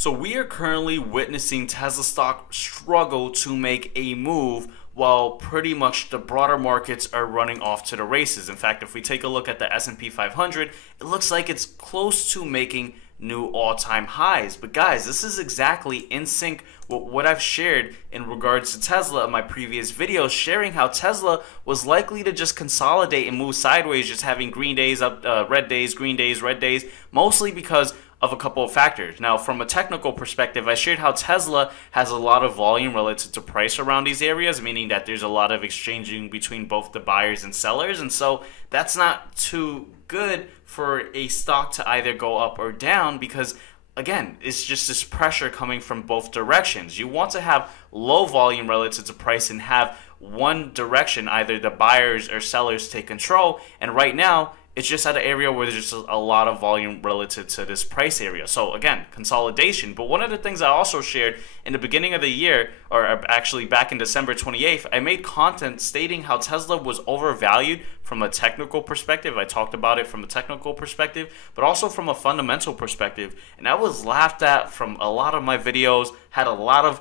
So we are currently witnessing Tesla stock struggle to make a move while pretty much the broader markets are running off to the races. In fact, if we take a look at the S&P 500, it looks like it's close to making new all-time highs. But guys, this is exactly in sync with what I've shared in regards to Tesla in my previous videos, sharing how Tesla was likely to just consolidate and move sideways, just having green days up, red days, green days, red days, mostly because of a couple of factors. Now, from a technical perspective, I shared how Tesla has a lot of volume relative to price around these areas, meaning that there's a lot of exchanging between both the buyers and sellers, and so that's not too good for a stock to either go up or down because, again, it's just this pressure coming from both directions. You want to have low volume relative to price and have one direction, either the buyers or sellers take control, and right now, it's just at an area where there's just a lot of volume relative to this price area. So again, consolidation. But one of the things I also shared in the beginning of the year, or actually back in December 28th, I made content stating how Tesla was overvalued from a technical perspective. I talked about it from a technical perspective, but also from a fundamental perspective. And I was laughed at from a lot of my videos, had a lot of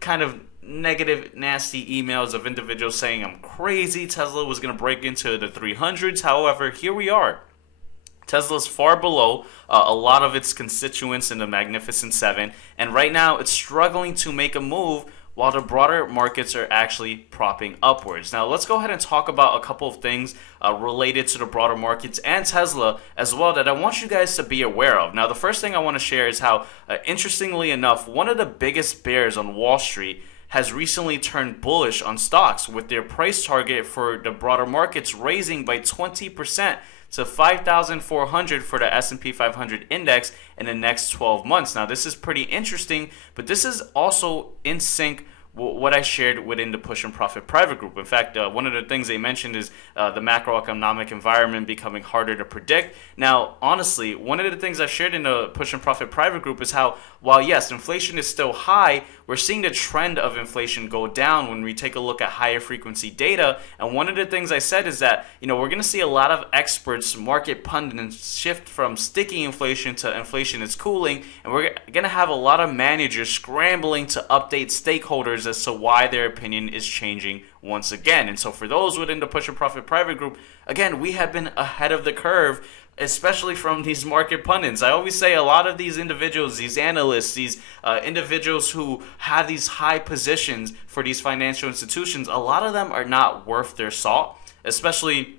kind of negative, nasty emails of individuals saying I'm crazy, Tesla was going to break into the 300s. However, here we are. Tesla's far below a lot of its constituents in the Magnificent Seven, and right now it's struggling to make a move while the broader markets are actually propping upwards. Now, let's go ahead and talk about a couple of things related to the broader markets and Tesla as well that I want you guys to be aware of. Now, the first thing I want to share is how, interestingly enough, one of the biggest bears on Wall Street has recently turned bullish on stocks, with their price target for the broader markets raising by 20% to 5,400 for the S&P 500 index in the next 12 months. Now, this is pretty interesting, but this is also in sync what I shared within the Push and Profit private group. In fact, one of the things they mentioned is the macroeconomic environment becoming harder to predict. Now, honestly, one of the things I shared in the Push and Profit private group is how, while yes, inflation is still high, we're seeing the trend of inflation go down when we take a look at higher frequency data. And one of the things I said is that, we're going to see a lot of experts, market pundits shift from sticky inflation to inflation is cooling. And we're going to have a lot of managers scrambling to update stakeholders as to why their opinion is changing once again. And so for those within the Push and Profit private group, again, we have been ahead of the curve, especially from these market pundits. I always say a lot of these individuals, these analysts, these individuals who have these high positions for these financial institutions, a lot of them are not worth their salt, especially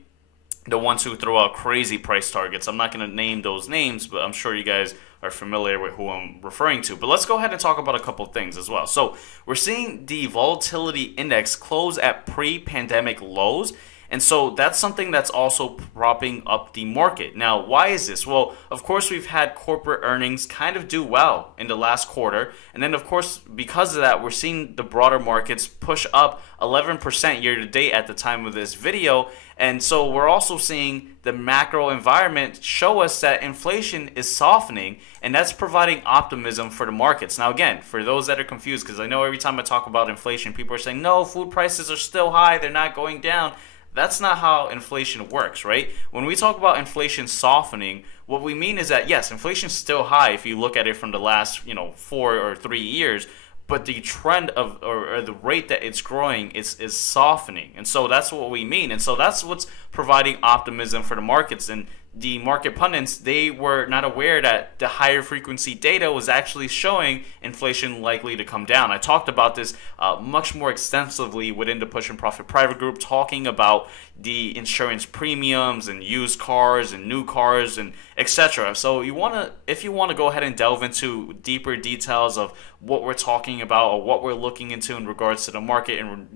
the ones who throw out crazy price targets. I'm not going to name those names, but I'm sure you guys are familiar with who I'm referring to. But let's go ahead and talk about a couple of things as well. So we're seeing the volatility index close at pre-pandemic lows. And so that's something that's also propping up the market. Now, why is this? Well, of course, we've had corporate earnings kind of do well in the last quarter. And then, of course, because of that, we're seeing the broader markets push up 11% year to date at the time of this video. And so we're also seeing the macro environment show us that inflation is softening, and that's providing optimism for the markets. Now, again, for those that are confused, because I know every time I talk about inflation, people are saying, no, food prices are still high, they're not going down. That's not how inflation works, right? When we talk about inflation softening, what we mean is that, yes, inflation is still high if you look at it from the last, 4 or 3 years, but the trend of or the rate that it's growing is softening. And so that's what we mean. And so that's what's providing optimism for the markets. And the market pundits, they were not aware that the higher frequency data was actually showing inflation likely to come down. I talked about this much more extensively within the Push and Profit private group, talking about the insurance premiums and used cars and new cars and etc. So if you want to go ahead and delve into deeper details of what we're talking about or what we're looking into in regards to the market and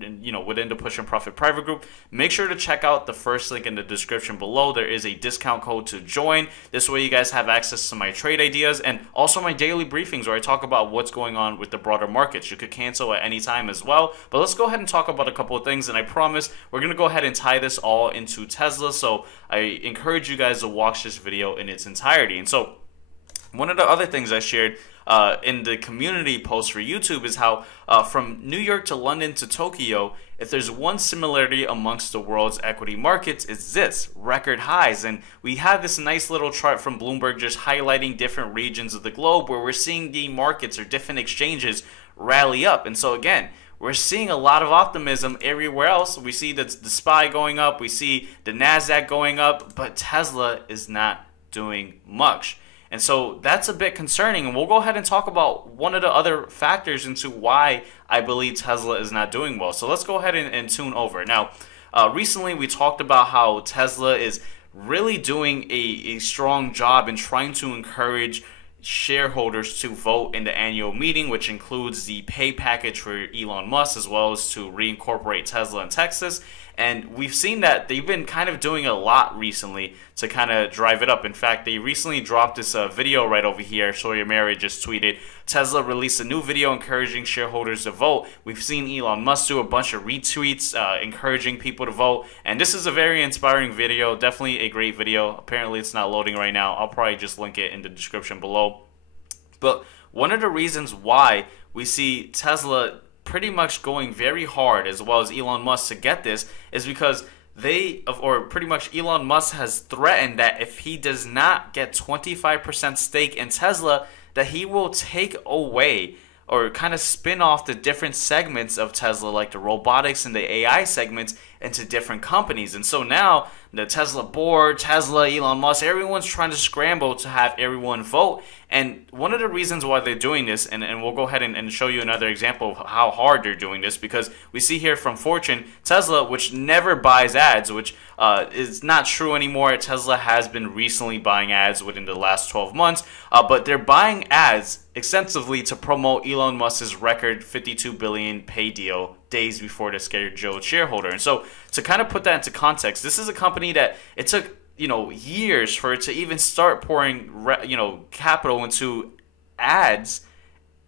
within the Push and Profit private group, make sure to check out the first link in the description below. There is a discount code to join. This way you guys have access to my trade ideas and also my daily briefings where I talk about what's going on with the broader markets. You could cancel at any time as well. But let's go ahead and talk about a couple of things, and I promise we're going to go ahead and tie this all into Tesla. So I encourage you guys to watch this video in its entirety. And so one of the other things I shared in the community post for YouTube is how from New York to London to Tokyo, if there's one similarity amongst the world's equity markets, it's this: record highs. And we have this nice little chart from Bloomberg just highlighting different regions of the globe where we're seeing the markets or different exchanges rally up. And so again, we're seeing a lot of optimism everywhere else. We see the SPY going up, we see the NASDAQ going up, but Tesla is not doing much. And so that's a bit concerning, and we'll go ahead and talk about one of the other factors into why I believe Tesla is not doing well. So let's go ahead and tune over. Now, recently we talked about how Tesla is really doing a strong job in trying to encourage shareholders to vote in the annual meeting, which includes the pay package for Elon Musk, as well as to reincorporate Tesla in Texas. And we've seen that they've been kind of doing a lot recently to kind of drive it up. In fact, they recently dropped this video right over here. Sawyer Mary just tweeted, Tesla released a new video encouraging shareholders to vote. We've seen Elon Musk do a bunch of retweets encouraging people to vote. And this is a very inspiring video, definitely a great video. Apparently it's not loading right now. I'll probably just link it in the description below. But one of the reasons why we see Tesla pretty much going very hard, as well as Elon Musk, to get this is because pretty much Elon Musk has threatened that if he does not get 25% stake in Tesla, that he will take away or kind of spin off the different segments of Tesla, like the robotics and the AI segments, into different companies. And so now the Tesla board, Tesla, Elon Musk, everyone's trying to scramble to have everyone vote. And one of the reasons why they're doing this, and we'll go ahead and show you another example of how hard they're doing this, because we see here from Fortune, Tesla, which never buys ads, which is not true anymore. Tesla has been recently buying ads within the last 12 months, but they're buying ads extensively to promote Elon Musk's record $52 billion pay deal days before the Scared Joe shareholder. And so to kind of put that into context, this is a company that it took years for it to even start pouring capital into ads,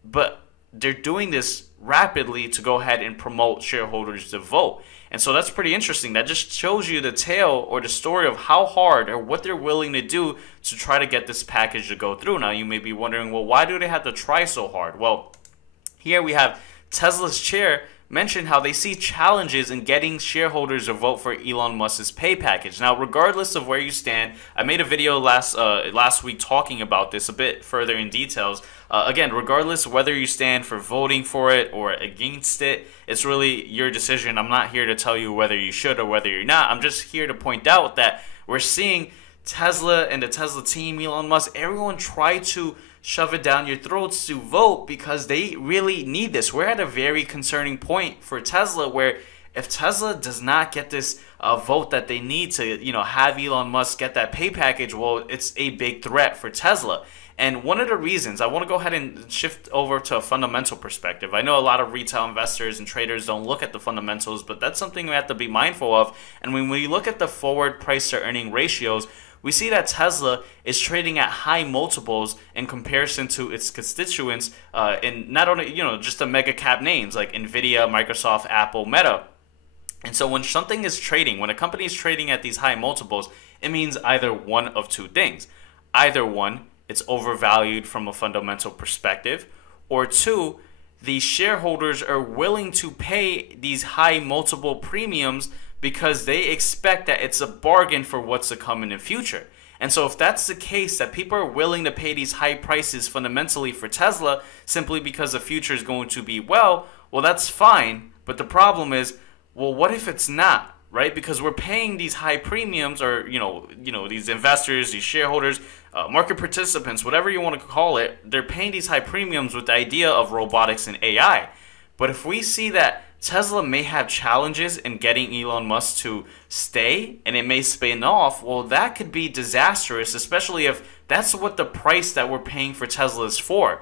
but they're doing this rapidly to go ahead and promote shareholders to vote. And so that's pretty interesting. That just shows you the tale or the story of how hard or what they're willing to do to try to get this package to go through. Now you may be wondering, well, why do they have to try so hard? Well, here we have Tesla's chair mentioned how they see challenges in getting shareholders to vote for Elon Musk's pay package. Now, regardless of where you stand, I made a video last week talking about this a bit further in details. Again, regardless whether you stand for voting for it or against it, it's really your decision. I'm not here to tell you whether you should or whether you're not. I'm just here to point out that we're seeing Tesla and the Tesla team, Elon Musk, everyone try to shove it down your throats to vote because they really need this. We're at a very concerning point for Tesla where if Tesla does not get this vote that they need to, have Elon Musk get that pay package, well, it's a big threat for Tesla. And one of the reasons, I want to go ahead and shift over to a fundamental perspective. I know a lot of retail investors and traders don't look at the fundamentals, but that's something we have to be mindful of. And when we look at the forward price to earning ratios, we see that Tesla is trading at high multiples in comparison to its constituents in not only, just the mega cap names like Nvidia, Microsoft, Apple, Meta. And so when something is trading, when a company is trading at these high multiples, it means either one of two things. Either one, it's overvalued from a fundamental perspective, or two, the shareholders are willing to pay these high multiple premiums because they expect that it's a bargain for what's to come in the future. And so if that's the case, that people are willing to pay these high prices fundamentally for Tesla simply because the future is going to be well, that's fine. But the problem is, well, what if it's not, right? Because we're paying these high premiums, or these investors, these shareholders, market participants, whatever you want to call it, they're paying these high premiums with the idea of robotics and AI. But if we see that Tesla may have challenges in getting Elon Musk to stay and it may spin off, well, that could be disastrous, especially if that's what the price that we're paying for Tesla is for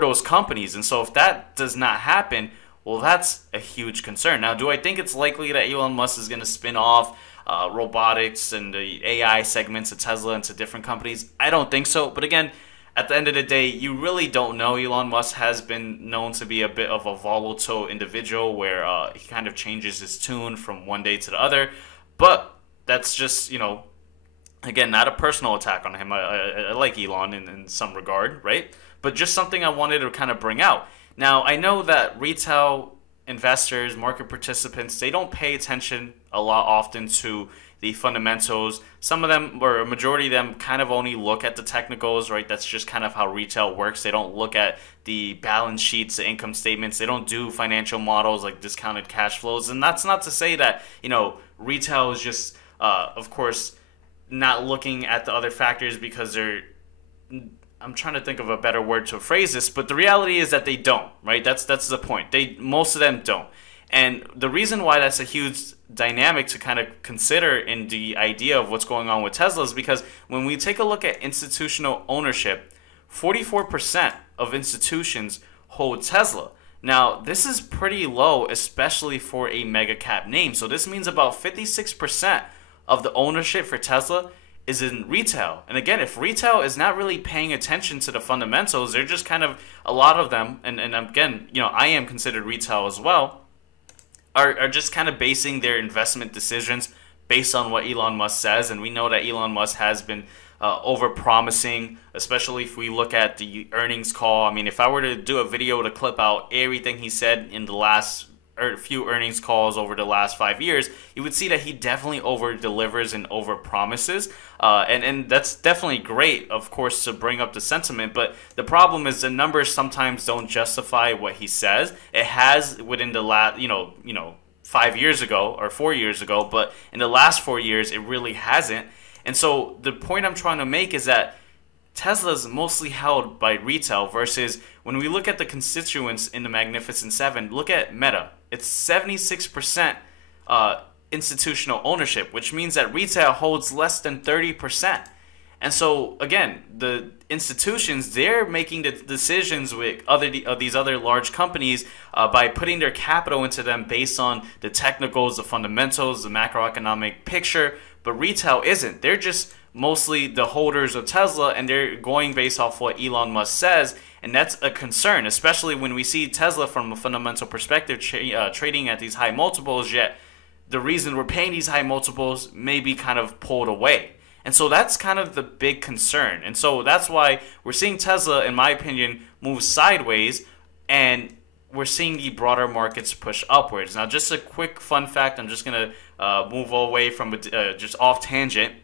those companies. And so if that does not happen, well, that's a huge concern. Now, do I think it's likely that Elon Musk is going to spin off robotics and the AI segments of Tesla into different companies? I don't think so. But again, at the end of the day, you really don't know. Elon Musk has been known to be a bit of a volatile individual where he kind of changes his tune from one day to the other. But that's just, again, not a personal attack on him. I like Elon in some regard, right? but just something I wanted to kind of bring out. Now, I know that retail investors, market participants, they don't pay attention a lot often to the fundamentals. Some of them, or a majority of them, kind of only look at the technicals, right? That's just kind of how retail works. They don't look at the balance sheets, the income statements. They don't do financial models like discounted cash flows. And that's not to say that, retail is just, of course, not looking at the other factors because they're, I'm trying to think of a better word to phrase this, but the reality is that they don't, right? That's the point. Most of them don't. And the reason why that's a huge dynamic to kind of consider in the idea of what's going on with Tesla is because when we take a look at institutional ownership, 44% of institutions hold Tesla. Now, this is pretty low, especially for a mega cap name. So this means about 56% of the ownership for Tesla is in retail. And again, if retail is not really paying attention to the fundamentals, they're just kind of, a lot of them, and again, I am considered retail as well, are just kind of basing their investment decisions based on what Elon Musk says. And we know that Elon Musk has been over-promising, especially if we look at the earnings call. I mean, if I were to do a video to clip out everything he said in the last few earnings calls over the last 5 years, you would see that he definitely over-delivers and over-promises. And that's definitely great, of course, to bring up the sentiment. But the problem is the numbers sometimes don't justify what he says. It has within the last, 5 years ago or 4 years ago, but in the last 4 years, it really hasn't. And so the point I'm trying to make is that Tesla is mostly held by retail versus when we look at the constituents in the Magnificent Seven, look at Meta. It's 76% institutional ownership, which means that retail holds less than 30%. And so, again, the institutions, they're making the decisions with these other large companies by putting their capital into them based on the technicals, the fundamentals, the macroeconomic picture. But retail isn't. They're just mostly the holders of Tesla, and they're going based off what Elon Musk says. And that's a concern, especially when we see Tesla from a fundamental perspective trading at these high multiples, yet the reason we're paying these high multiples may be kind of pulled away. And so that's kind of the big concern. And so that's why we're seeing Tesla, in my opinion, move sideways, and we're seeing the broader markets push upwards. Now, just a quick fun fact, I'm just going to move away from just off tangent.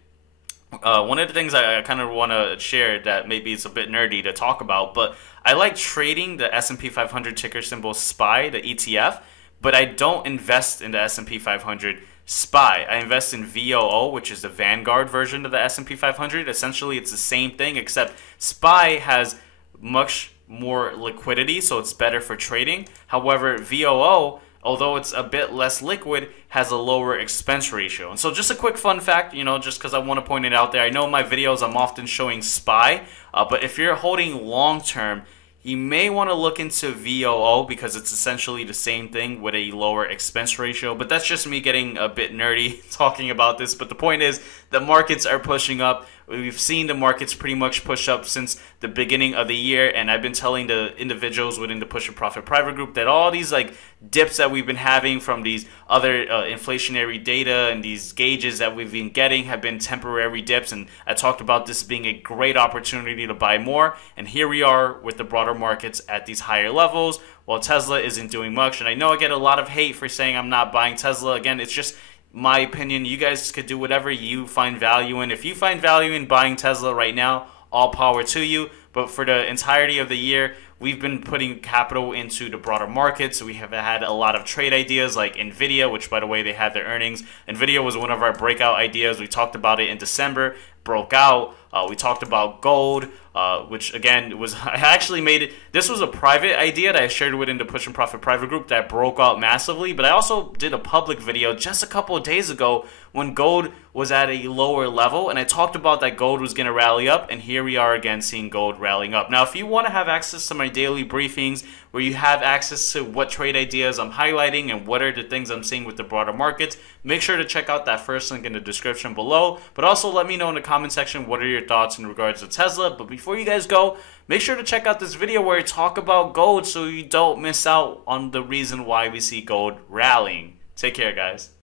One of the things I kind of want to share that maybe it's a bit nerdy to talk about, but I like trading the S&P 500 ticker symbol SPY, the ETF, but I don't invest in the S&P 500 SPY. I invest in VOO, which is the Vanguard version of the S&P 500. Essentially, it's the same thing, except SPY has much more liquidity, so it's better for trading. However, VOO, although it's a bit less liquid, has a lower expense ratio. And so just a quick fun fact, just because I want to point it out there. I know in my videos I'm often showing SPY, but if you're holding long-term, you may want to look into VOO because it's essentially the same thing with a lower expense ratio. But that's just me getting a bit nerdy talking about this. But the point is, the markets are pushing up. We've seen the markets pretty much push up since the beginning of the year, and I've been telling the individuals within the Push and Profit private group that all these dips that we've been having from these other inflationary data and these gauges that we've been getting have been temporary dips, and I talked about this being a great opportunity to buy more, and here we are with the broader markets at these higher levels while Tesla isn't doing much. And I know I get a lot of hate for saying I'm not buying Tesla. Again, it's just my opinion. You guys could do whatever you find value in. If you find value in buying Tesla right now, all power to you. But for the entirety of the year, we've been putting capital into the broader markets. We have had a lot of trade ideas like NVIDIA, which, by the way, they had their earnings. NVIDIA was one of our breakout ideas. We talked about it in December, broke out. We talked about gold, which, again, I actually made it. This was a private idea that I shared within the Push and Profit private group that broke out massively. But I also did a public video just a couple of days ago when gold was at a lower level, and I talked about that gold was going to rally up, and here we are again seeing gold rallying up. Now, if you want to have access to my daily briefings where you have access to what trade ideas I'm highlighting and what are the things I'm seeing with the broader markets, make sure to check out that first link in the description below. But also let me know in the comment section what are your thoughts in regards to Tesla. But before you guys go, make sure to check out this video where I talk about gold so you don't miss out on the reason why we see gold rallying. Take care, guys.